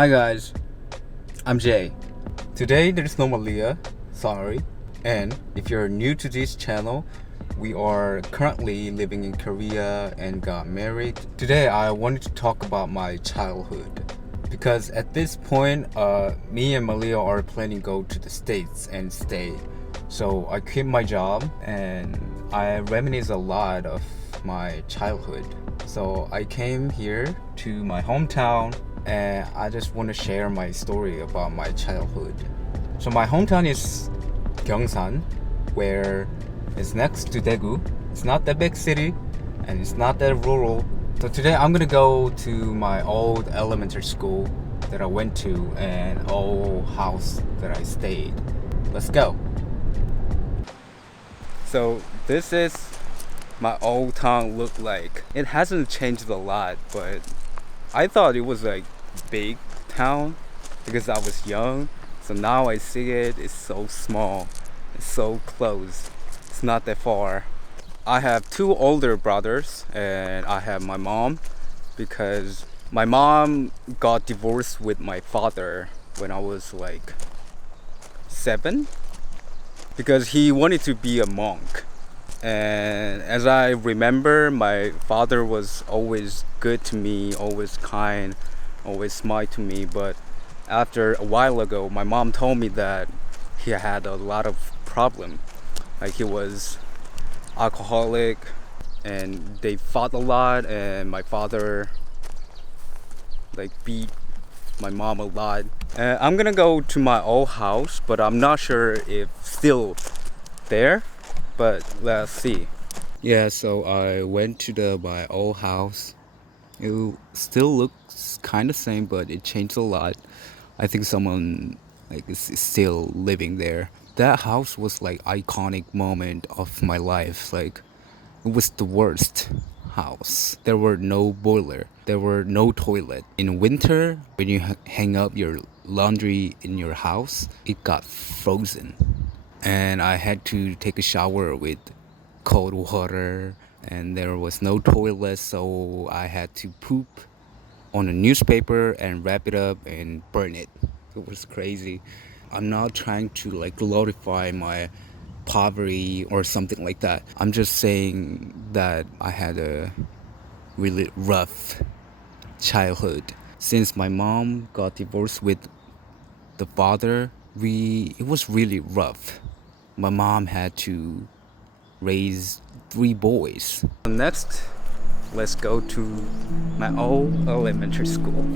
Hi guys, I'm Jay. Today there's no Maleea, sorry. And if you're new to this channel, we are currently living in Korea and got married. Today I wanted to talk about my childhood. Because at this point, me and Maleea are planning to go to the States and stay. So I quit my job and I reminisce a lot of my childhood. So I came here to my hometown and I just want to share my story about my childhood. So my hometown is Gyeongsan, where it's next to Daegu. It's not that big city and it's not that rural. So today I'm gonna go to my old elementary school that I went to and old house that I stayed. Let's go. So this is my old town look like. It hasn't changed a lot, but I thought it was like big town because I was young. So now I see it, it's so small, it's so close, it's not that far. I have two older brothers and I have my mom because my mom got divorced with my father when I was like 7 because he wanted to be a monk. And as I remember, my father was always good to me, always kind, always smiled to me. But after a while ago, my mom told me that he had a lot of problem. Like he was alcoholic and they fought a lot and my father like beat my mom a lot. I'm gonna go to my old house, but I'm not sure if still there. But let's see. Yeah, so I went to my old house. It still looks kind of same, but it changed a lot. I think someone like is still living there. That house was like iconic moment of my life. Like it was the worst house. There were no boiler. There were no toilet. In winter, when you hang up your laundry in your house, it got frozen. And I had to take a shower with cold water and there was no toilet, so I had to poop on a newspaper and wrap it up and burn it. It was crazy. I'm not trying to like glorify my poverty or something like that. I'm just saying that I had a really rough childhood. Since my mom got divorced with the father, it was really rough. My mom had to raise 3 boys. Next, let's go to my old elementary school.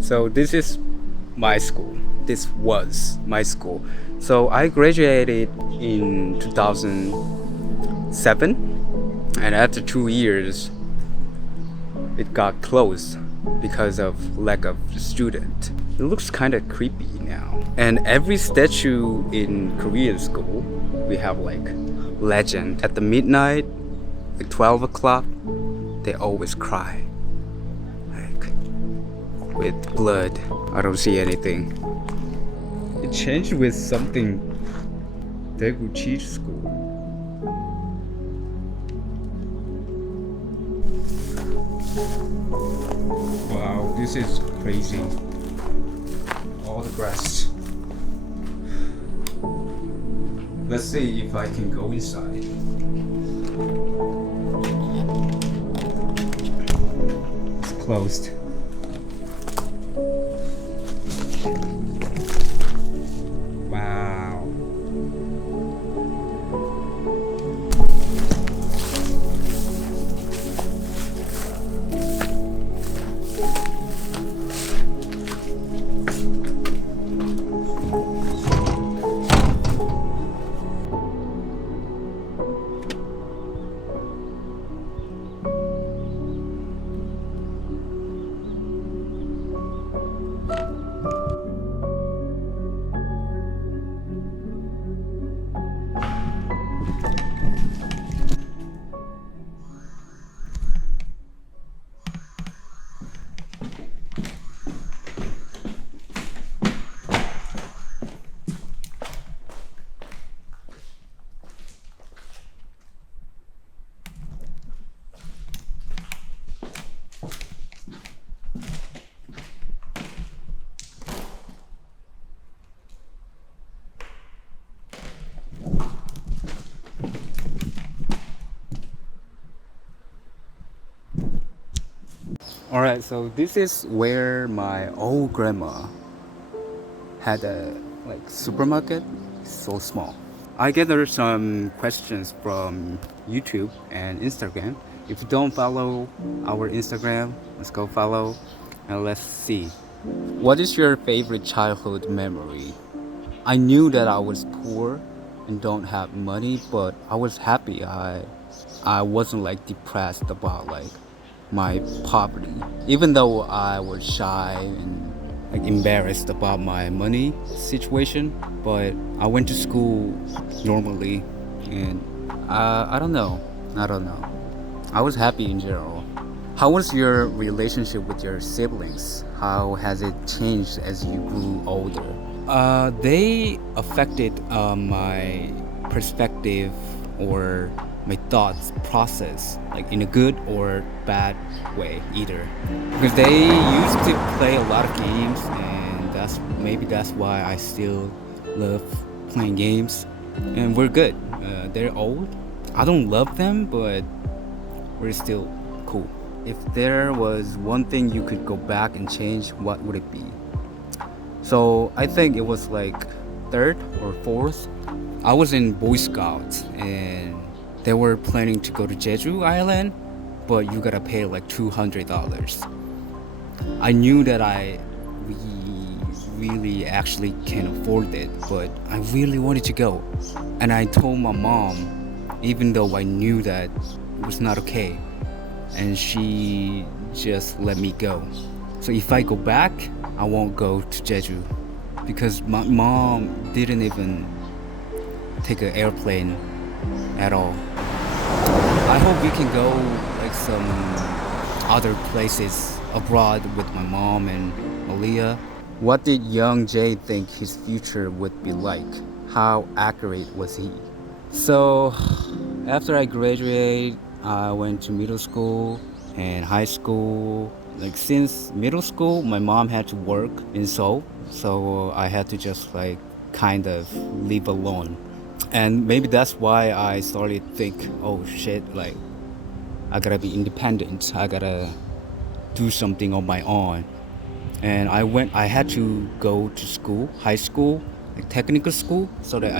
So this is my school. This was my school. So I graduated in 2007 and after 2 years it got closed because of lack of student. It looks kind of creepy now. And every statue in Korean school we have like legend. At the midnight, like 12 o'clock, they always cry. With blood. I don't see anything. It changed with something Daegu Cheese School. Wow, this is crazy. All the grass. Let's see if I can go inside. It's closed. Wow. Alright, so this is where my old grandma had a like supermarket, so small. I gathered some questions from YouTube and Instagram. If you don't follow our Instagram, let's go follow and let's see. What is your favorite childhood memory? I knew that I was poor and don't have money, but I was happy. I wasn't like depressed about like my poverty. Even though I was shy and like embarrassed about my money situation, but I went to school normally and I don't know. I don't know. I was happy in general. How was your relationship with your siblings? How has it changed as you grew older? They affected my perspective or my thoughts process, like in a good or bad way, either. Because they used to play a lot of games, and that's why I still love playing games. And we're good. They're old. I don't love them, but we're still cool. If there was one thing you could go back and change, what would it be? So I think it was like third or fourth. I was in Boy Scouts and they were planning to go to Jeju Island, but you gotta pay like $200. I knew that we really actually can't afford it, but I really wanted to go. And I told my mom, even though I knew that it was not okay, and she just let me go. So if I go back, I won't go to Jeju because my mom didn't even take an airplane at all. I hope we can go like some other places abroad with my mom and Maleea. What did young Jay think his future would be like? How accurate was he? So after I graduated, I went to middle school and high school. Like since middle school, my mom had to work in Seoul, so I had to just like kind of live alone. And maybe that's why I started to think, oh shit, like I gotta be independent. I gotta do something on my own. And I had to go to school, high school, like technical school, so that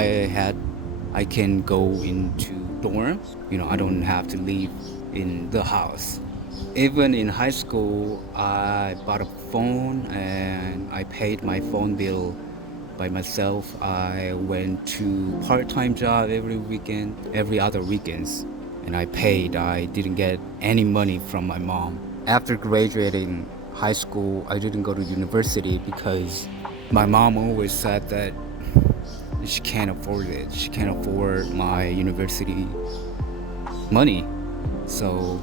I can go into dorm. You know, I don't have to live in the house. Even in high school, I bought a phone and I paid my phone bill by myself. I went to part-time job every weekend, every other weekends, and I paid. I didn't get any money from my mom. After graduating high school, I didn't go to university because my mom always said that she can't afford it. She can't afford my university money. So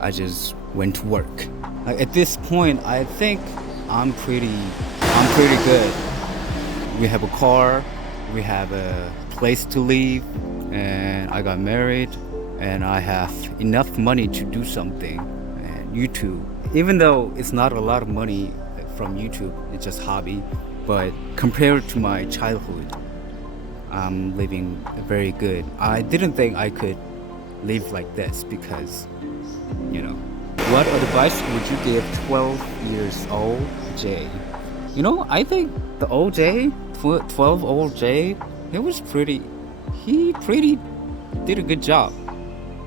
I just went to work. Like, at this point, I think I'm pretty good. We have a car, we have a place to live, and I got married, and I have enough money to do something. And YouTube, even though it's not a lot of money from YouTube, it's just hobby, but compared to my childhood, I'm living very good. I didn't think I could live like this because, you know. What advice would you give 12 years old Jay? You know, I think the old Jay, 12 old Jay, he pretty did a good job.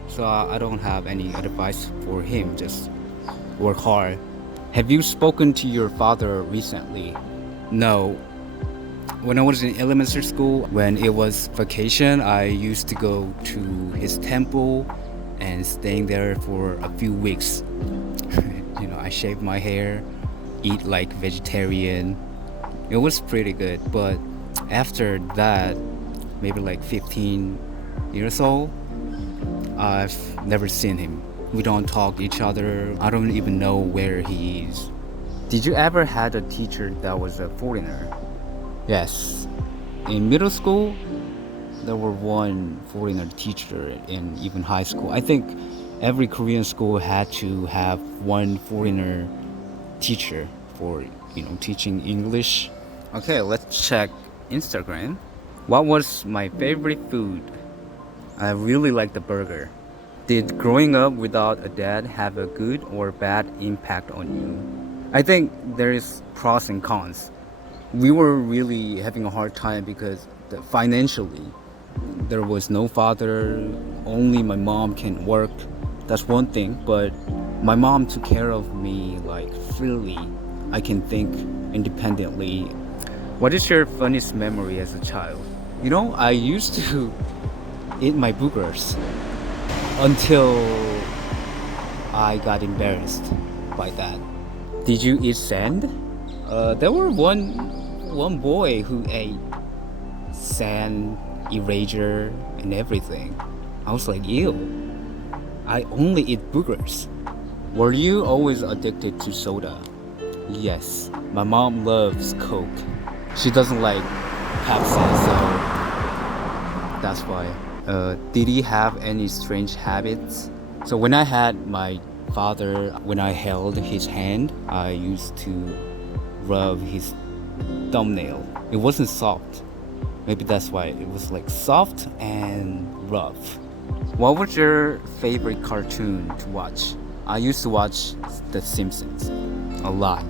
So I don't have any advice for him, just work hard. Have you spoken to your father recently? No. When I was in elementary school, when it was vacation, I used to go to his temple and staying there for a few weeks. You know, I shaved my hair, eat like vegetarian. It was pretty good, but after that, maybe like 15 years old, I've never seen him. We don't talk each other. I don't even know where he is. Did you ever had a teacher that was a foreigner? Yes. In middle school, there were one foreigner teacher in even high school. I think every Korean school had to have one foreigner teacher for, you know, teaching English. Okay, let's check Instagram. What was my favorite food? I really like the burger. Did growing up without a dad have a good or bad impact on you? I think there is pros and cons. We were really having a hard time because financially there was no father, only my mom can work. That's one thing, but my mom took care of me like freely. I can think independently. What is your funniest memory as a child? I used to eat my boogers until I got embarrassed by that. Did you eat sand? There were one boy who ate sand, eraser, and everything. I was like, ew. I only eat boogers. Were you always addicted to soda? Yes. My mom loves Coke. She doesn't like Pepsi, so that's why. Did he have any strange habits? So when I had my father, when I held his hand, I used to rub his thumbnail. It wasn't soft. Maybe that's why it was like soft and rough. What was your favorite cartoon to watch? I used to watch The Simpsons a lot.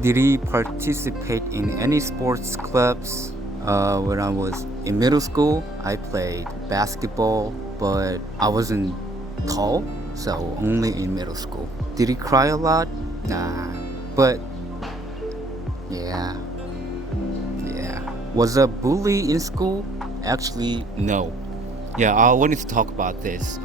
Did he participate in any sports clubs? When I was in middle school, I played basketball, but I wasn't tall, so only in middle school. Did he cry a lot? Nah, but yeah. Was a bully in school? Actually, no. Yeah, I wanted to talk about this.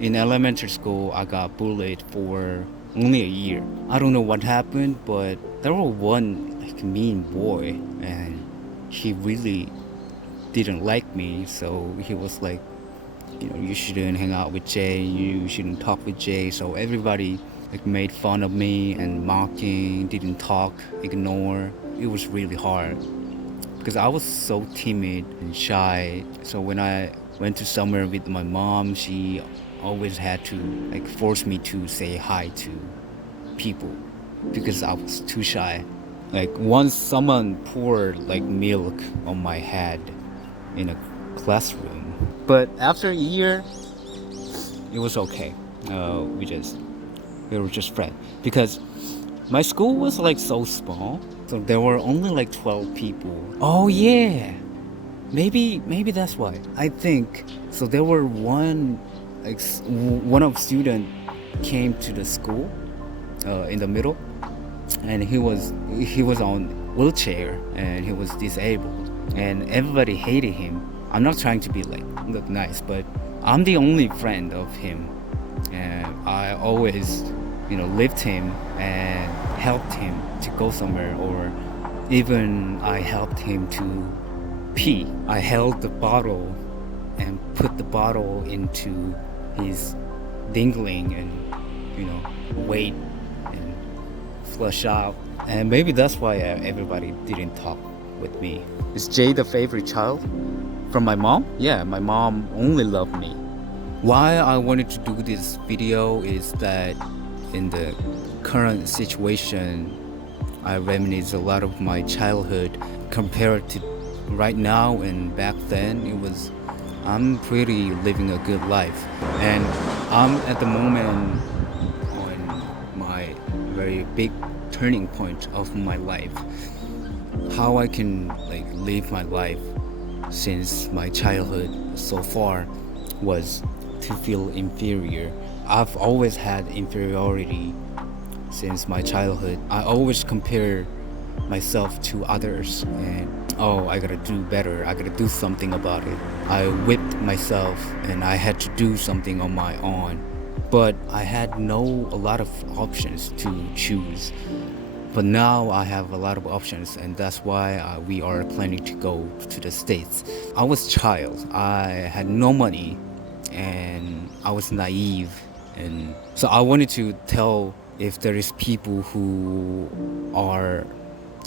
In elementary school, I got bullied for only a year. I don't know what happened, but there was one mean boy, and he really didn't like me. So he was like, you shouldn't hang out with Jay. You shouldn't talk with Jay. So everybody made fun of me and mocking, didn't talk, ignore. It was really hard because I was so timid and shy. So when I went to somewhere with my mom, she always had to force me to say hi to people because I was too shy. Once someone poured milk on my head in a classroom, but after a year, it was okay. We were just friends because my school was so small, so there were only 12 people. Oh yeah, maybe that's why. I think so. There were one of student came to the school in the middle, and he was on wheelchair and he was disabled, and everybody hated him. I'm not trying to be look nice, but I'm the only friend of him, and I always lift him and helped him to go somewhere, or even I helped him to pee. I held the bottle and put the bottle into his dingling and wait and flush out. And maybe that's why everybody didn't talk with me. Is Jay the favorite child from my mom? Yeah, my mom only loved me. Why I wanted to do this video is that in the current situation, I reminisce a lot of my childhood compared to right now and back then. I'm pretty living a good life, and I'm at the moment on my very big turning point of my life. How I can live my life since my childhood so far was to feel inferior. I've always had inferiority since my childhood. I always compare myself to others, and I gotta do better, I gotta do something about it. I whipped myself and I had to do something on my own, but I had a lot of options to choose. But now I have a lot of options, and that's why we are planning to go to the States. I was a child, I had no money, and I was naive, and so I wanted to tell if there is people who are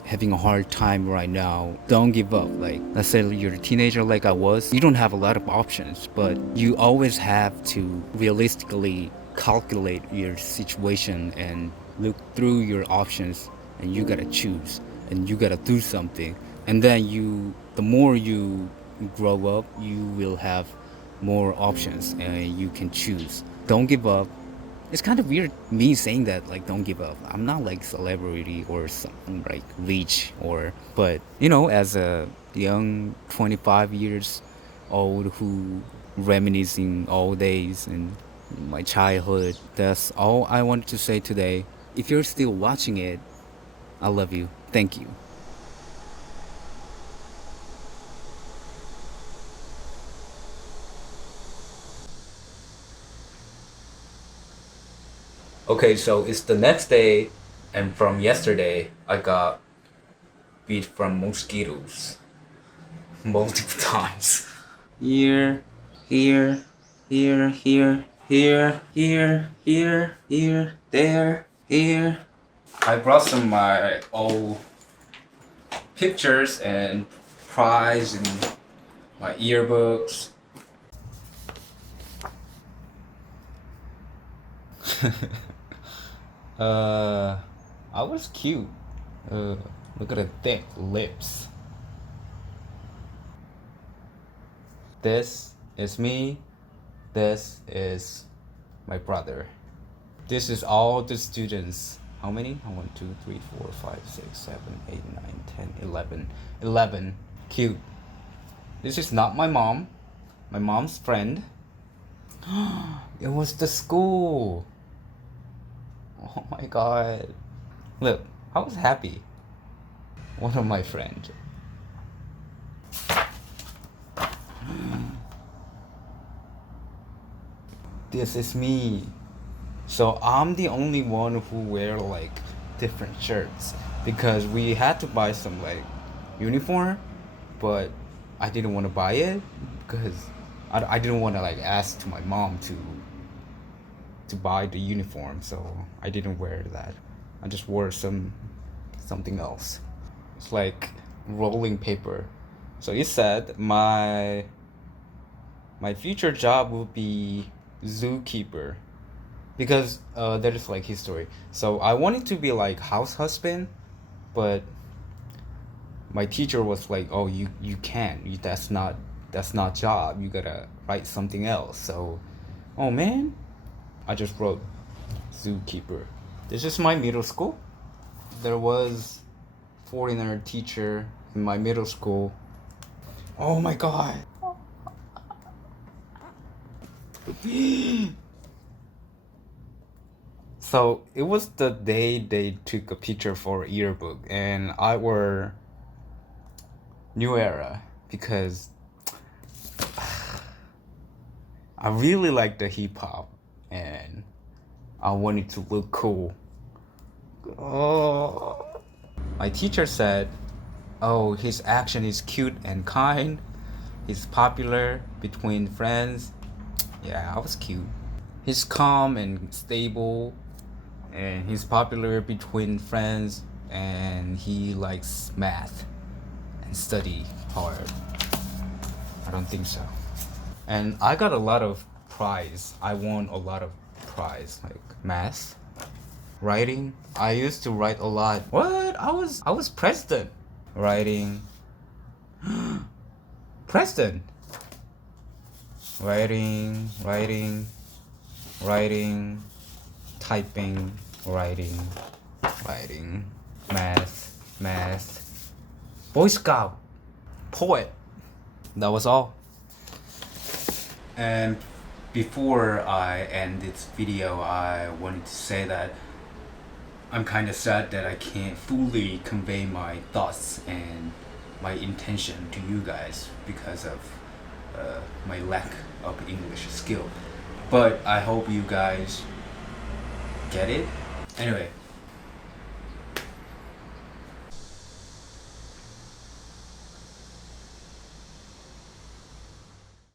having a hard time right now, don't give up. Let's say you're a teenager like I was, you don't have a lot of options, but you always have to realistically calculate your situation and look through your options, and you gotta choose and you gotta do something. And then the more you grow up, you will have more options and you can choose. Don't give up. It's kind of weird me saying that, like, don't give up. I'm not like celebrity or something like rich or, but as a young 25 years old who reminiscing all days and my childhood, that's all I wanted to say today. If you're still watching it, I love you. Thank you. Okay, so it's the next day, and from yesterday, I got bit from mosquitoes multiple times. Here, here, here, here, here, here, here, here, there, here. I brought some my old pictures and prize and my yearbooks. I was cute. Look at the thick lips. This is me. This is my brother. This is all the students. How many? 1, 2, 3, 4, 5, 6, 7, 8, 9, 10, 11. 11. Cute. This is not my mom. My mom's friend. It was the school. Oh my god. Look, I was happy. One of my friends. This is me. So I'm the only one who wear like different shirts because we had to buy some like uniform, but I didn't want to buy it because I didn't want to like ask to my mom to buy the uniform, so I didn't wear that. I just wore something else. It's like rolling paper. So it said my future job will be zookeeper because that is like history. So I wanted to be like house husband, but my teacher was like, "Oh, you can't. That's not job. You gotta write something else." So, oh man, I just wrote zookeeper. This is my middle school. There was foreigner teacher in my middle school. Oh my god. So it was the day they took a picture for a yearbook, and I wore New Era because I really like the hip hop and I wanted to look cool. Oh. My teacher said, "Oh, his action is cute and kind. He's popular between friends." Yeah, I was cute. He's calm and stable, and he's popular between friends, and he likes math and study hard. I don't think so. And I got a lot of prize. I won a lot of prize, like math, writing. I used to write a lot. What? I was president. Writing. President. Writing, typing, writing, math, Boy Scout, poet. That was all. And before I end this video, I wanted to say that I'm kind of sad that I can't fully convey my thoughts and my intention to you guys because of my lack of English skill. But I hope you guys get it. Anyway,